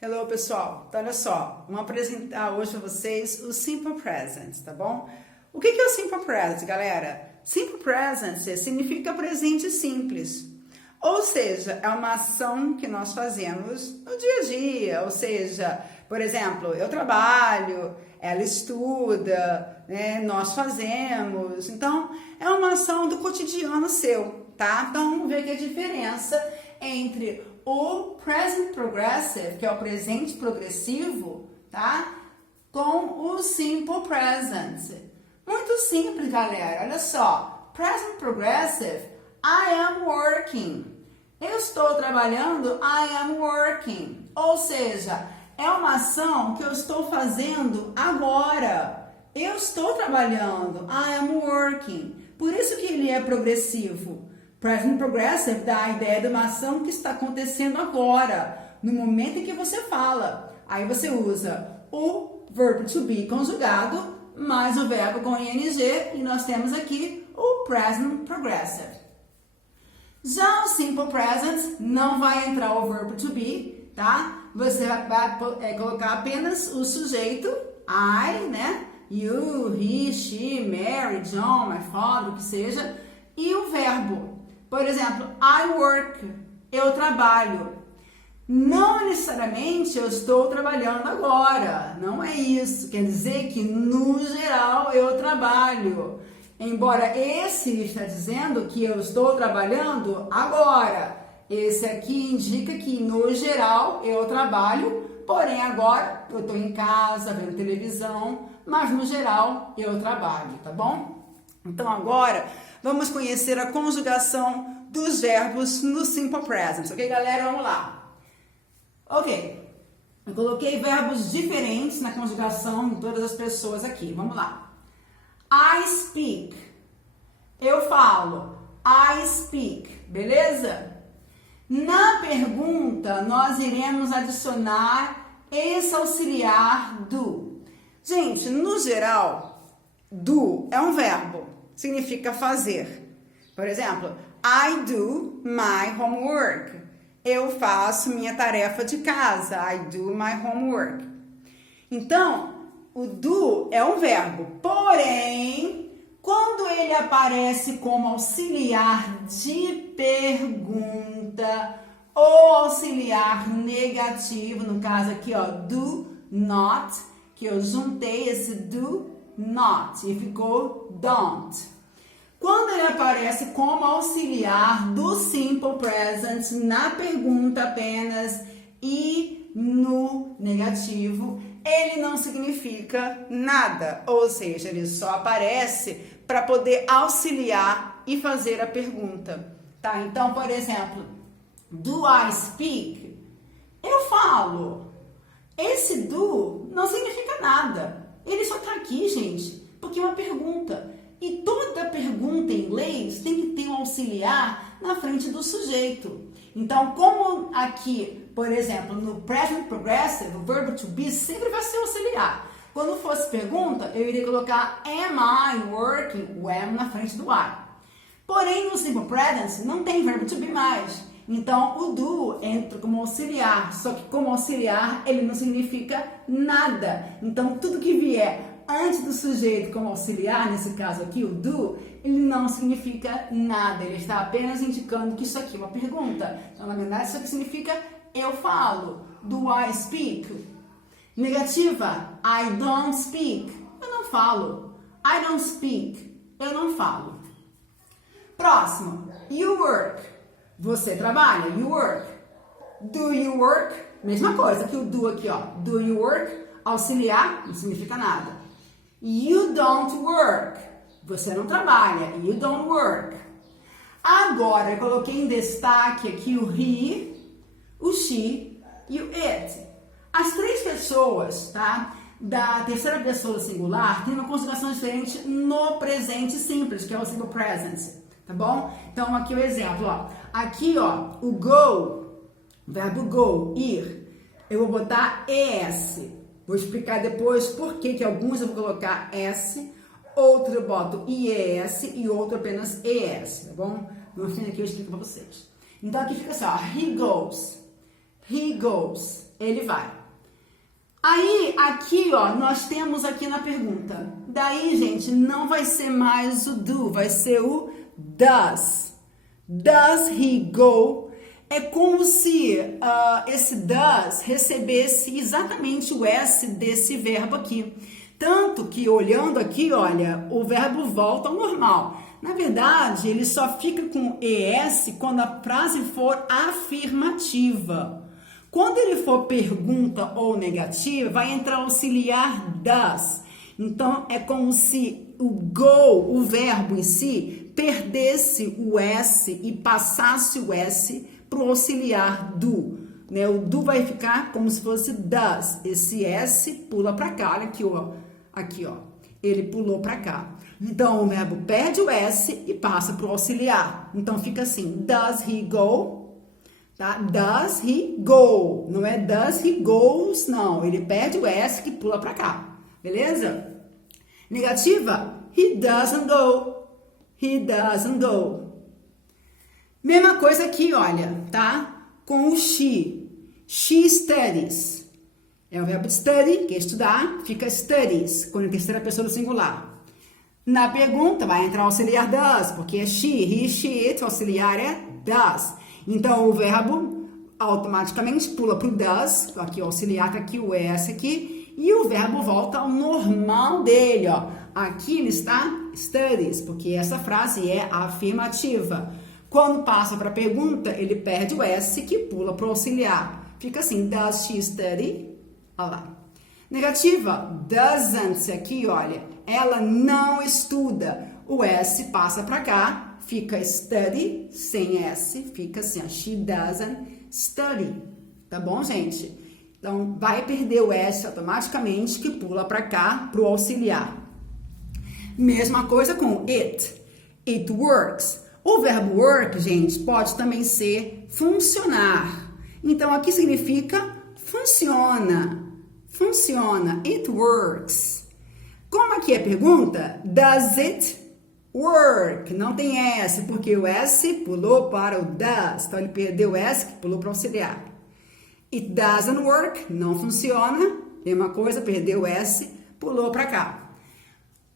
Hello, pessoal. Então, olha só, vamos apresentar hoje para vocês o Simple Present, tá bom? O que é o Simple Present, galera? Simple Present significa presente simples. Ou seja, é uma ação que nós fazemos no dia a dia. Ou seja, por exemplo, eu trabalho, ela estuda, né? Nós fazemos. Então, é uma ação do cotidiano seu, tá? Então, vamos ver aqui a diferença entre o present progressive, que é o presente progressivo, tá? Com o simple present. Muito simples, galera. Olha só. Present progressive, I am working. Eu estou trabalhando, I am working. Ou seja, é uma ação que eu estou fazendo agora. Eu estou trabalhando, I am working. Por isso que ele é progressivo. Present progressive dá a ideia de uma ação que está acontecendo agora, no momento em que você fala. Aí você usa o verbo to be conjugado, mais o verbo com ing, e nós temos aqui o present progressive. Já o simple present não vai entrar o verbo to be, tá? Você vai colocar apenas o sujeito, I, né? You, he, she, Mary, John, my father, o que seja, e o verbo. Por exemplo, I work, eu trabalho. Não necessariamente eu estou trabalhando agora, não é isso. Quer dizer que, no geral, eu trabalho. Embora esse está dizendo que eu estou trabalhando agora. Esse aqui indica que, no geral, eu trabalho, porém agora eu estou em casa, vendo televisão, mas no geral eu trabalho, tá bom? Então agora vamos conhecer a conjugação dos verbos no Simple Present, ok, galera? Vamos lá. Ok, eu coloquei verbos diferentes na conjugação de todas as pessoas aqui, vamos lá. I speak, eu falo, I speak, beleza? Na pergunta, nós iremos adicionar esse auxiliar do. Gente, no geral, do é um verbo, significa fazer. Por exemplo, I do my homework. Eu faço minha tarefa de casa. I do my homework. Então, o do é um verbo. Porém, quando ele aparece como auxiliar de pergunta ou auxiliar negativo, no caso aqui, ó, do not, que eu juntei esse do not e ficou don't. Quando ele aparece como auxiliar do simple present na pergunta apenas e no negativo, ele não significa nada, ou seja, ele só aparece para poder auxiliar e fazer a pergunta, tá? Então, por exemplo, do I speak? Eu falo. Esse do não significa nada. Ele só tá aqui, gente, porque é uma pergunta. E toda pergunta em inglês tem que ter um auxiliar na frente do sujeito. Então, como aqui, por exemplo, no present progressive, o verbo to be sempre vai ser auxiliar. Quando fosse pergunta, eu iria colocar am I working, o am na frente do I. Porém, no simple present não tem verbo to be mais. Então, o do entra como auxiliar, só que como auxiliar ele não significa nada. Então, tudo que vier antes do sujeito como auxiliar, nesse caso aqui, o do, ele não significa nada. Ele está apenas indicando que isso aqui é uma pergunta. Então, na verdade, isso aqui significa eu falo. Do I speak? Negativa, I don't speak. Eu não falo. I don't speak. Eu não falo. Próximo, you work. Você trabalha, you work. Do you work? Mesma coisa que o do aqui, ó. Do you work? Auxiliar, não significa nada. You don't work. Você não trabalha. You don't work. Agora, eu coloquei em destaque aqui o he, o she e o it. As três pessoas, tá? Da terceira pessoa singular tem uma conjugação diferente no presente simples, que é o simple present. Tá bom? Então, aqui o exemplo, ó. Aqui, ó, o go, verbo go, ir. Eu vou botar es. Vou explicar depois por que alguns eu vou colocar S, outros eu boto IES e outro apenas ES, tá bom? No fim aqui eu explico para vocês. Então aqui fica assim, ó, he goes, ele vai. Aí, aqui, ó, nós temos aqui na pergunta. Daí, gente, não vai ser mais o do, vai ser o does. Does he go? É como se esse does recebesse exatamente o S desse verbo aqui. Tanto que, olhando aqui, olha, o verbo volta ao normal. Na verdade, ele só fica com ES quando a frase for afirmativa. Quando ele for pergunta ou negativa, vai entrar auxiliar does. Então, é como se o go, o verbo em si, perdesse o S e passasse o S para o auxiliar do. Né? O do vai ficar como se fosse does. Esse S pula para cá. Olha aqui, ó. Aqui, ó. Ele pulou para cá. Então, o verbo perde o S e passa para o auxiliar. Então, fica assim. Does he go? Tá? Does he go? Não é does he goes, não. Ele perde o S que pula para cá. Beleza? Negativa. He doesn't go. He doesn't go. Mesma coisa aqui, olha, tá? Com o she. She studies. É o verbo study, que é estudar, fica studies, quando é terceira pessoa do singular. Na pergunta vai entrar o auxiliar does, porque é she, he, she, it, o auxiliar é does. Então, o verbo automaticamente pula para o does, aqui o auxiliar, tá aqui o S aqui, e o verbo volta ao normal dele, ó. Aqui ele está studies, porque essa frase é afirmativa. Quando passa para a pergunta, ele perde o S que pula para o auxiliar. Fica assim, does she study? Olha lá. Negativa, doesn't, aqui, olha, ela não estuda. O S passa para cá, fica study, sem S, fica assim, ó, she doesn't study. Tá bom, gente? Então, vai perder o S automaticamente, que pula para cá, para o auxiliar. Mesma coisa com it. It works. O verbo work, gente, pode também ser funcionar. Então, aqui significa funciona. Funciona. It works. Como aqui é pergunta, does it work? Não tem S, porque o S pulou para o does. Então, ele perdeu o S, que pulou para o auxiliar. It doesn't work. Não funciona. Mesma coisa, perdeu o S, pulou para cá.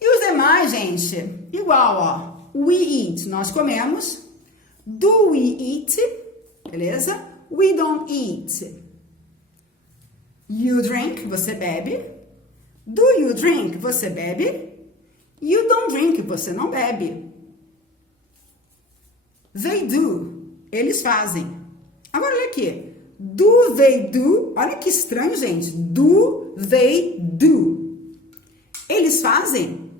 E os demais, gente, igual, ó. We eat, nós comemos. Do we eat? Beleza? We don't eat. You drink, você bebe. Do you drink, você bebe. You don't drink, você não bebe. They do, eles fazem. Agora, olha aqui. Do they do, olha que estranho, gente. Do they do. Eles fazem.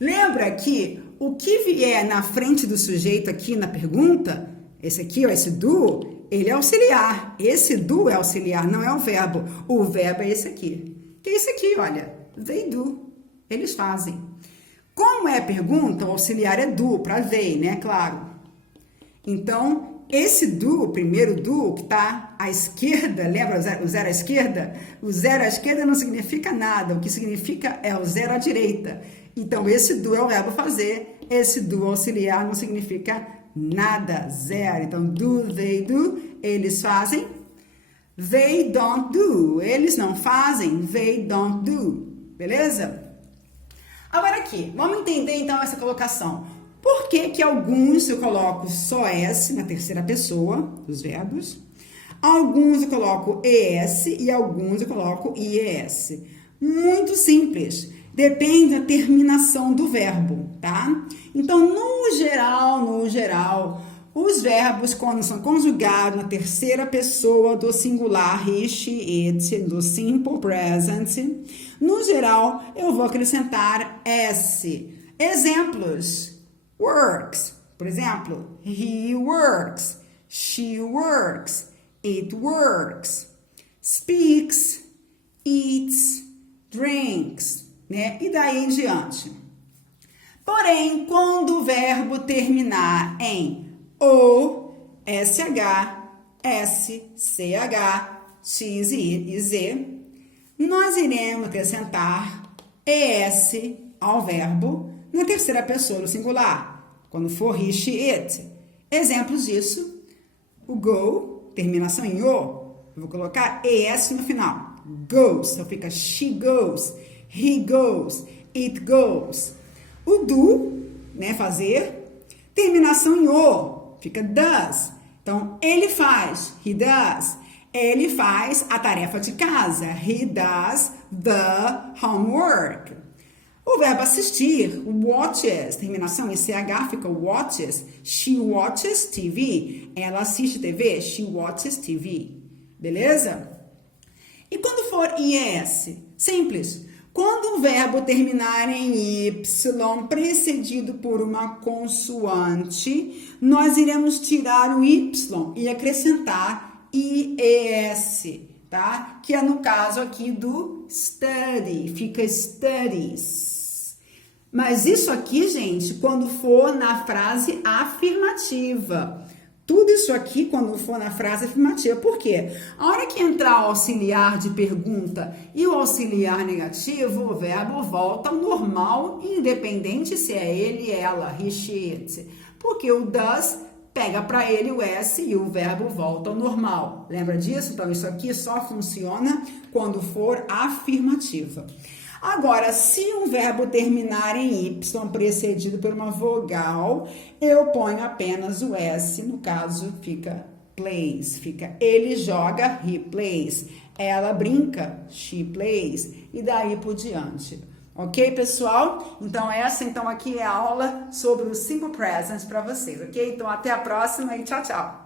Lembra que o que vier na frente do sujeito aqui na pergunta, esse aqui, ó, esse do, ele é auxiliar. Esse do é auxiliar, não é o verbo. O verbo é esse aqui. Que é esse aqui, olha. They do. Eles fazem. Como é pergunta, o auxiliar é do, para they, né? Claro. Então, esse do, o primeiro do, que está à esquerda, lembra o zero à esquerda? O zero à esquerda não significa nada. O que significa é o zero à direita. Então, esse do é o verbo fazer. Esse do auxiliar não significa nada, zero. Então, do, they do, eles fazem. They don't do, eles não fazem. They don't do, beleza? Agora aqui, vamos entender então essa colocação. Por que que alguns eu coloco só S na terceira pessoa dos verbos? Alguns eu coloco ES e alguns eu coloco IES. Muito simples. Depende da terminação do verbo, tá? Então, no geral, os verbos, quando são conjugados na terceira pessoa do singular, he, she, it, do simple present, no geral, eu vou acrescentar S. Exemplos. Works. Por exemplo, he works, she works, it works. Speaks, eats, drinks. Né? E daí em diante. Porém, quando o verbo terminar em O, SH, S, CH, X e Z, nós iremos acrescentar ES ao verbo na terceira pessoa do singular, quando for he, she, it. Exemplos disso, o go, terminação em O, Eu vou colocar ES no final. Goes. Então fica she goes, he goes, it goes. O do, né, fazer, terminação em o, fica does. Então, ele faz, he does. Ele faz a tarefa de casa, he does the homework. O verbo assistir, watches, terminação em CH fica watches. She watches TV. Ela assiste TV, she watches TV. Beleza? E quando for IS? Simples. Quando o verbo terminar em Y, precedido por uma consoante, nós iremos tirar o Y e acrescentar IES, tá? Que é no caso aqui do study, fica studies. Mas isso aqui, gente, quando for na frase afirmativa. Tudo isso aqui quando for na frase afirmativa. Por quê? A hora que entrar o auxiliar de pergunta e o auxiliar negativo, o verbo volta ao normal, independente se é ele, ela, he, she, it. Porque o does pega para ele o S e o verbo volta ao normal. Lembra disso? Então, isso aqui só funciona quando for afirmativa. Agora, se um verbo terminar em Y precedido por uma vogal, eu ponho apenas o S, no caso fica plays, fica ele joga, he plays, ela brinca, she plays, e daí por diante. Ok, pessoal? Então, essa aqui é a aula sobre o Simple Present para vocês, ok? Então, até a próxima e tchau, tchau!